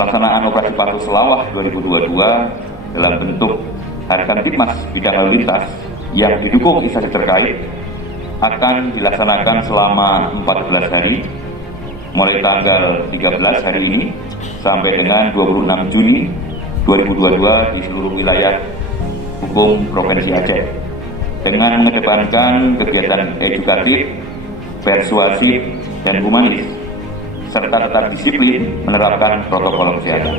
Pelaksanaan Operasi Patuh Selawah 2022 dalam bentuk Harkantipmas Bidang Lalu Lintas yang didukung instansi terkait akan dilaksanakan selama 14 hari mulai tanggal 13 hari ini sampai dengan 26 Juni 2022 di seluruh wilayah hukum Provinsi Aceh dengan mengedepankan kegiatan edukatif, persuasif, dan humanis serta tetap disiplin menerapkan protokol kesehatan.